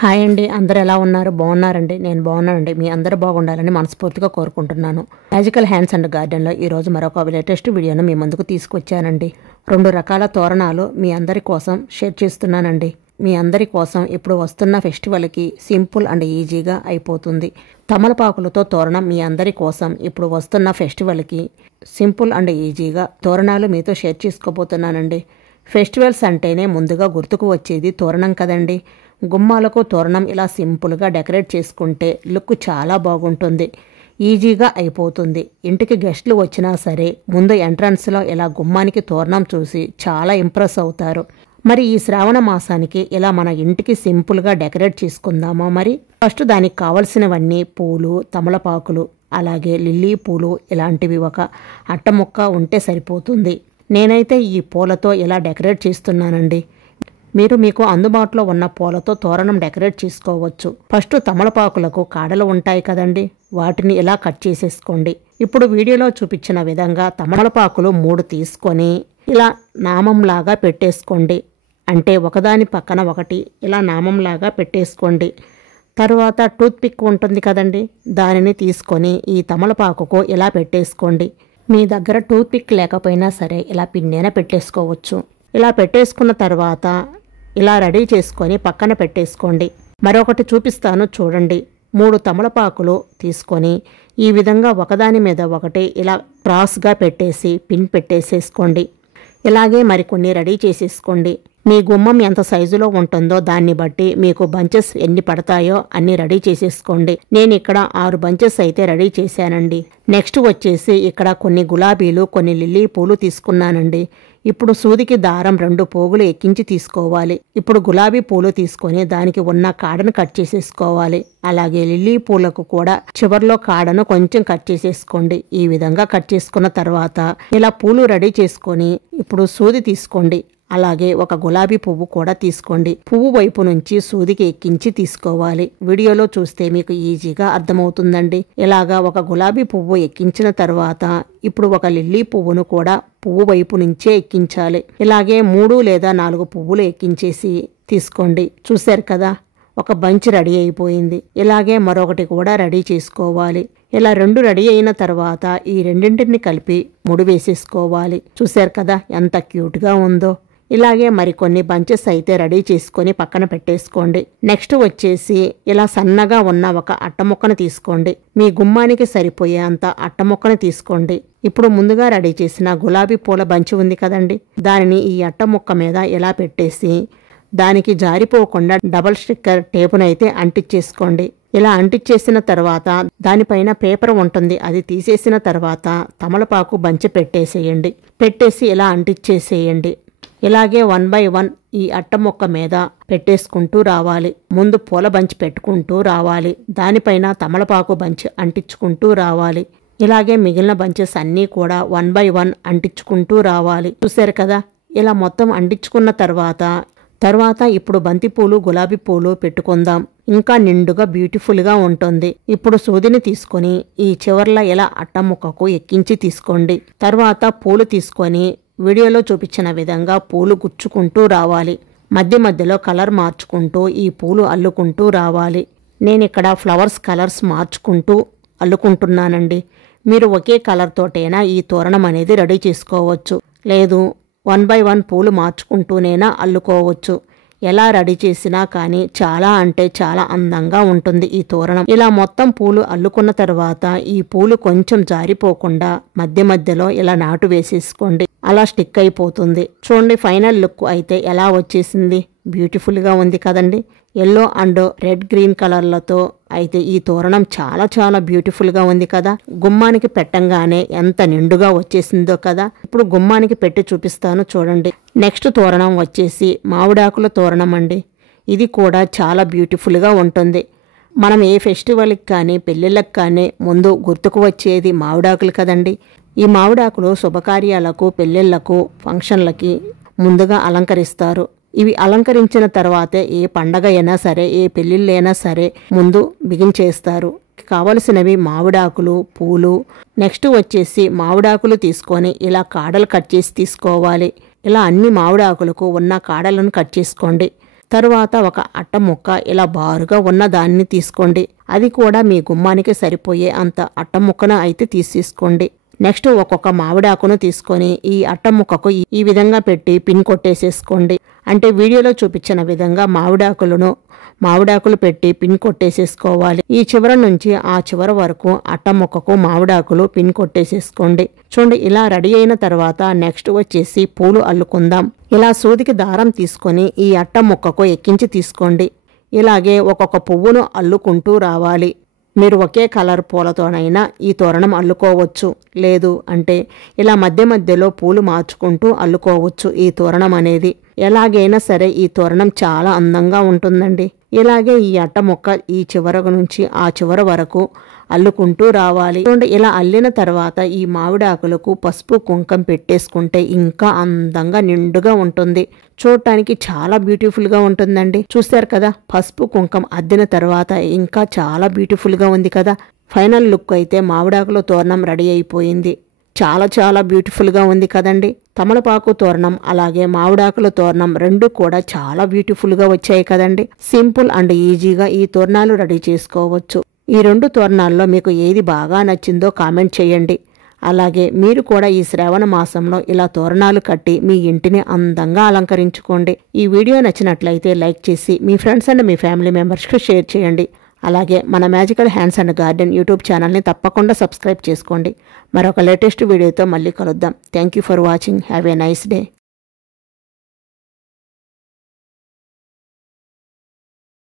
Hi అండి, అందరూ ఎలా ఉన్నారు? బాగున్నారండి? నేను బాగున్నానండి. మీ అందరూ బాగుండాలని మనస్ఫూర్తిగా కోరుకుంటున్నాను. మ్యాజికల్ హ్యాండ్స్ అండ్ గార్డెన్లో ఈరోజు మరొక లేటెస్ట్ వీడియోను మీ ముందుకు తీసుకొచ్చానండి. 2 రకాల తోరణాలు మీ అందరి కోసం షేర్ చేస్తున్నానండి. మీ అందరి కోసం ఇప్పుడు వస్తున్న ఫెస్టివల్కి సింపుల్ అండ్ ఈజీగా అయిపోతుంది. తమలపాకులతో తోరణం మీ అందరి కోసం ఇప్పుడు వస్తున్న ఫెస్టివల్కి సింపుల్ అండ్ ఈజీగా తోరణాలు మీతో షేర్ చేసుకోబోతున్నానండి. ఫెస్టివల్స్ అంటేనే ముందుగా గుర్తుకు వచ్చేది తోరణం కదండి. గుమ్మాలకు తోరణం ఇలా సింపుల్గా డెకరేట్ చేసుకుంటే లుక్ చాలా బాగుంటుంది, ఈజీగా అయిపోతుంది. ఇంటికి గెస్టులు వచ్చినా సరే ముందు ఎంట్రన్స్లో ఇలా గుమ్మానికి తోరణం చూసి చాలా ఇంప్రెస్ అవుతారు. మరి ఈ శ్రావణ మాసానికి ఇలా మన ఇంటికి సింపుల్గా డెకరేట్ చేసుకుందామా? మరి ఫస్ట్ దానికి కావలసినవన్నీ పూలు, తమలపాకులు, అలాగే లిల్లీ పూలు ఇలాంటివి ఒక అట్టముక్క ఉంటే సరిపోతుంది. నేనైతే ఈ పూలతో ఇలా డెకరేట్ చేస్తున్నానండి. మీరు మీకు అందుబాటులో ఉన్న పూలతో తోరణం డెకరేట్ చేసుకోవచ్చు. ఫస్ట్ తమలపాకులకు కాడలు ఉంటాయి కదండి, వాటిని ఇలా కట్ చేసేసుకోండి. ఇప్పుడు వీడియోలో చూపించిన విధంగా తమలపాకులు 3 తీసుకొని ఇలా నామంలాగా పెట్టేసుకోండి. అంటే ఒకదాని పక్కన ఒకటి ఇలా నామంలాగా పెట్టేసుకోండి. తర్వాత టూత్ పిక్ ఉంటుంది కదండి, దానిని తీసుకొని ఈ తమలపాకుకు ఇలా పెట్టేసుకోండి. మీ దగ్గర టూత్ పిక్ లేకపోయినా సరే ఇలా పిన్నైనా పెట్టేసుకోవచ్చు. ఇలా పెట్టేసుకున్న తర్వాత ఇలా రెడీ చేసుకొని పక్కన పెట్టేసుకోండి. మరొకటి చూపిస్తాను చూడండి. 3 తమలపాకులు తీసుకొని ఈ విధంగా ఒకదాని మీద ఒకటి ఇలా క్రాస్గా పెట్టేసి పిన్ పెట్టేసేసుకోండి. ఇలాగే మరికొన్ని రెడీ చేసేసుకోండి. మీ గుమ్మం ఎంత సైజులో ఉంటుందో దాన్ని బట్టి మీకు బంచెస్ ఎన్ని పడతాయో అన్ని రెడీ చేసేసుకోండి. నేను ఇక్కడ 6 బంచెస్ అయితే రెడీ చేశానండి. నెక్స్ట్ వచ్చేసి ఇక్కడ కొన్ని గులాబీలు, కొన్ని లిల్లీ పూలు తీసుకున్నానండి. ఇప్పుడు సూదికి దారం 2 పోగులు ఎక్కించి తీసుకోవాలి. ఇప్పుడు గులాబీ పూలు తీసుకొని దానికి ఉన్న కాడను కట్ చేసేసుకోవాలి. అలాగే లిల్లీ పూలకు కూడా చివర్లో కాడను కొంచెం కట్ చేసేసుకోండి. ఈ విధంగా కట్ చేసుకున్న తర్వాత ఇలా పూలు రెడీ చేసుకొని ఇప్పుడు సూది తీసుకోండి. అలాగే ఒక గులాబీ పువ్వు కూడా తీసుకోండి. పువ్వు వైపు నుంచి సూదికి ఎక్కించి తీసుకోవాలి. వీడియోలో చూస్తే మీకు ఈజీగా అర్థమవుతుందండి. ఇలాగా ఒక గులాబీ పువ్వు ఎక్కించిన తర్వాత ఇప్పుడు ఒక లిల్లీ పువ్వును కూడా పువ్వు వైపు నుంచే ఎక్కించాలి. ఇలాగే 3 లేదా 4 పువ్వులు ఎక్కించేసి తీసుకోండి. చూశారు కదా, ఒక బంచ్ రెడీ అయిపోయింది. ఇలాగే మరొకటి కూడా రెడీ చేసుకోవాలి. ఇలా 2 రెడీ అయిన తర్వాత ఈ రెండింటిని కలిపి ముడి వేసేసుకోవాలి. చూశారు కదా ఎంత క్యూట్గా ఉందో. ఇలాగే మరికొన్ని బంచెస్ అయితే రెడీ చేసుకొని పక్కన పెట్టేసుకోండి. నెక్స్ట్ వచ్చేసి ఇలా సన్నగా ఉన్న ఒక అట్టముక్కను తీసుకోండి. మీ గుమ్మానికి సరిపోయే అంత అట్టముక్కను తీసుకోండి. ఇప్పుడు ముందుగా రెడీ చేసిన గులాబీ పూల బంచి ఉంది కదండి, దానిని ఈ అట్టముక్క మీద ఇలా పెట్టేసి దానికి జారిపోకుండా డబల్ స్టిక్కర్ టేపునైతే అంటించేసుకోండి. ఇలా అంటించేసిన తర్వాత దానిపైన పేపర్ ఉంటుంది, అది తీసేసిన తర్వాత తమలపాకు బంచి పెట్టేసేయండి. పెట్టేసి ఇలా అంటించేసేయండి. ఇలాగే 1 by 1 ఈ అట్టముక్క మీద పెట్టేసుకుంటూ రావాలి. ముందు పూల బంచి పెట్టుకుంటూ రావాలి, దానిపైన తమలపాకు బంచి అంటించుకుంటూ రావాలి. ఇలాగే మిగిలిన బంచెస్ అన్నీ కూడా 1 by 1 అంటించుకుంటూ రావాలి. చూశారు కదా, ఇలా మొత్తం అంటించుకున్న తర్వాత ఇప్పుడు బంతిపూలు, గులాబీ పూలు పెట్టుకుందాం. ఇంకా నిండుగా బ్యూటిఫుల్గా ఉంటుంది. ఇప్పుడు సూదిని తీసుకొని ఈ చివర్ల ఇలా అట్టముక్కకు ఎక్కించి తీసుకోండి. తర్వాత పూలు తీసుకొని వీడియోలో చూపించిన విధంగా పూలు గుచ్చుకుంటూ రావాలి. మధ్య మధ్యలో కలర్ మార్చుకుంటూ ఈ పూలు అల్లుకుంటూ రావాలి. నేను ఇక్కడ ఫ్లవర్స్ కలర్స్ మార్చుకుంటూ అల్లుకుంటున్నానండి. మీరు ఒకే కలర్ తోటైనా ఈ తోరణం అనేది రెడీ చేసుకోవచ్చు. లేదు 1 by 1 పూలు మార్చుకుంటూనైనా అల్లుకోవచ్చు. ఎలా రెడీ చేసినా కానీ చాలా అంటే చాలా అందంగా ఉంటుంది ఈ తోరణం. ఇలా మొత్తం పూలు అల్లుకున్న తర్వాత ఈ పూలు కొంచెం జారిపోకుండా మధ్య మధ్యలో ఇలా నాటు వేసేసుకోండి. అలా స్టిక్ అయిపోతుంది. చూడండి, ఫైనల్ లుక్ అయితే ఎలా వచ్చేసింది. బ్యూటిఫుల్గా ఉంది కదండి. ఎల్లో అండ్ రెడ్ గ్రీన్ కలర్లతో అయితే ఈ తోరణం చాలా చాలా బ్యూటిఫుల్గా ఉంది కదా. గుమ్మానికి పెట్టంగానే ఎంత నిండుగా వచ్చేసిందో కదా. ఇప్పుడు గుమ్మానికి పెట్టి చూపిస్తాను చూడండి. నెక్స్ట్ తోరణం వచ్చేసి మామిడాకుల తోరణం అండి. ఇది కూడా చాలా బ్యూటిఫుల్గా ఉంటుంది. మనం ఏ ఫెస్టివల్కి కానీ పెళ్ళిళ్ళకి కానీ ముందు గుర్తుకు వచ్చేది మామిడాకులు కదండి. ఈ మామిడాకులు శుభకార్యాలకు, పెళ్ళిళ్ళకు, ఫంక్షన్లకి ముందుగా అలంకరిస్తారు. ఇవి అలంకరించిన తర్వాతే ఏ పండగ అయినా సరే, ఏ పెళ్ళిళ్ళైనా సరే ముందు బిగించేస్తారు. కావలసినవి మామిడాకులు, పూలు. నెక్స్ట్ వచ్చేసి మామిడాకులు తీసుకొని ఇలా కాడలు కట్ చేసి తీసుకోవాలి. ఇలా అన్ని మామిడాకులకు ఉన్న కాడలను కట్ చేసుకోండి. తరువాత ఒక అట్ట ముక్క ఇలా బారుగా ఉన్న దాన్ని తీసుకోండి. అది కూడా మీ గుమ్మానికి సరిపోయే అంత అట్ట ముక్కను అయితే తీసేసుకోండి. నెక్స్ట్ ఒక్కొక్క మామిడాకును తీసుకొని ఈ అట్ట ముక్కకు ఈ విధంగా పెట్టి పిన్ కొట్టేసేసుకోండి. అంటే వీడియోలో చూపించిన విధంగా మామిడాకులు పెట్టి పిన్ కొట్టేసేసుకోవాలి. ఈ చివరి నుంచి ఆ చివరి వరకు అట్ట ముక్కకు మామిడాకులు పిన్ కొట్టేసేసుకోండి. చూడండి, ఇలా రెడీ అయిన తర్వాత నెక్స్ట్ వచ్చేసి పూలు అల్లుకుందాం. ఇలా సూదికి దారం తీసుకొని ఈ అట్ట ముక్కకు ఎక్కించి తీసుకోండి. ఇలాగే ఒక్కొక్క పువ్వును అల్లుకుంటూ రావాలి. మీరు ఒకే కలర్ పూలతోనైనా ఈ తోరణం అల్లుకోవచ్చు. లేదు అంటే ఇలా మధ్య మధ్యలో పూలు మార్చుకుంటూ అల్లుకోవచ్చు. ఈ తోరణం అనేది ఎలాగైనా సరే ఈ తోరణం చాలా అందంగా ఉంటుందండి. ఇలాగే ఈ అట్ట ముక్క ఈ చివర నుంచి ఆ చివర వరకు అల్లుకుంటూ రావాలి. చూడండి, ఇలా అల్లిన తర్వాత ఈ మామిడాకులకు పసుపు కుంకం పెట్టేసుకుంటే ఇంకా అందంగా నిండుగా ఉంటుంది. చూడటానికి చాలా బ్యూటిఫుల్గా ఉంటుందండి. చూశారు కదా, పసుపు కుంకం అద్దిన తర్వాత ఇంకా చాలా బ్యూటిఫుల్గా ఉంది కదా. ఫైనల్ లుక్ అయితే మామిడాకుల తోరణం రెడీ అయిపోయింది. చాలా చాలా బ్యూటిఫుల్గా ఉంది కదండి. తమలపాకు తోరణం అలాగే మామిడాకుల తోరణం రెండు కూడా చాలా బ్యూటిఫుల్గా వచ్చాయి కదండి. సింపుల్ అండ్ ఈజీగా ఈ తోరణాలు రెడీ చేసుకోవచ్చు. ఈ రెండు తోరణాల్లో మీకు ఏది బాగా నచ్చిందో కామెంట్ చేయండి. అలాగే మీరు కూడా ఈ శ్రావణ మాసంలో ఇలా తోరణాలు కట్టి మీ ఇంటిని అందంగా అలంకరించుకోండి. ఈ వీడియో నచ్చినట్లయితే లైక్ చేసి మీ ఫ్రెండ్స్ అండ్ మీ ఫ్యామిలీ మెంబర్స్కి షేర్ చేయండి. అలాగే మన magical hands and garden YouTube ఛానల్ని తప్పకుండా సబ్స్క్రైబ్ చేసుకోండి. మరొక లేటెస్ట్ వీడియోతో మళ్ళీ కలుద్దాం. Thank you for watching. Have a nice day.